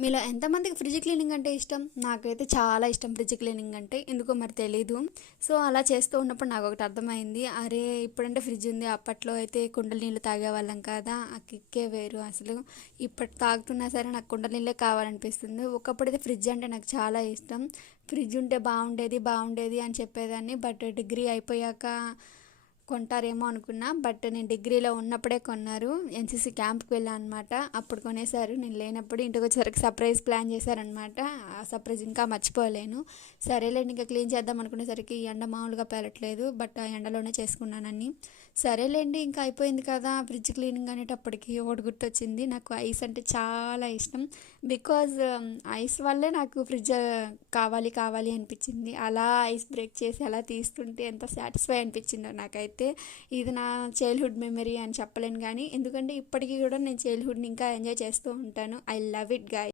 మీలో ఎంతమందికి fridge cleaning అంటే ఇష్టం? నాకైతే చాలా ఇష్టం ఫ్రిడ్జ్ క్లీనింగ్ అంటే. ఎందుకో మరి తెలీదు. సో అలా చేస్తూ ఉన్నప్పుడు నాకు ఒకటి అర్థమైంది. అరే ఇప్పుడంటే ఫ్రిడ్జ్ ఉంది. అప్పట్లో అయితే కుండల నీళ్ళు తాగేవాళ్ళం కదా. ఆ కిక్కే వేరు అసలు. ఇప్పటి తాగుతున్నా సరే నాకు కుండల నీళ్ళే కావాలనిపిస్తుంది. ఒకప్పుడైతే ఫ్రిడ్జ్ అంటే నాకు చాలా ఇష్టం. ఫ్రిడ్జ్ ఉంటే బాగుండేది బాగుండేది అని చెప్పేదాన్ని. బట్ డిగ్రీ అయిపోయాక కొంటారేమో అనుకున్నా బట్ నేను డిగ్రీలో ఉన్నప్పుడే కొన్నారు. ఎన్సీసీ క్యాంప్కి వెళ్ళాను అనమాట అప్పుడు కొనేసారు నేను లేనప్పుడు ఇంటికి వచ్చేసరికి సర్ప్రైజ్ ప్లాన్ చేశారనమాట ఆ సర్ప్రైజ్ ఇంకా మర్చిపోలేను. సరేలేండి ఇంకా క్లీన్ చేద్దాం అనుకునేసరికి ఎండ మామూలుగా పెరట్లేదు బట్ ఆ ఎండలోనే చేసుకున్నానని సరేలేండి ఇంకా అయిపోయింది కదా ఫ్రిడ్జ్ క్లీనింగ్ అనేటప్పటికి ఒకటి గుర్తొచ్చింది. నాకు ఐస్ అంటే చాలా ఇష్టం. బికాజ్ ఐస్ వల్లే నాకు ఫ్రిడ్జ్ కావాలి కావాలి అనిపించింది. అలా ఐస్ బ్రేక్ చేసి అలా తీస్తుంటే ఎంత సాటిస్ఫై అనిపించిందో నాకైతే. అయితే ఇది నా చైల్డ్హుడ్ మెమరీ అని చెప్పలేను కానీ ఎందుకంటే ఇప్పటికీ కూడా నేను చైల్డ్హుడ్ని ఇంకా ఎంజాయ్ చేస్తూ ఉంటాను. I love it guy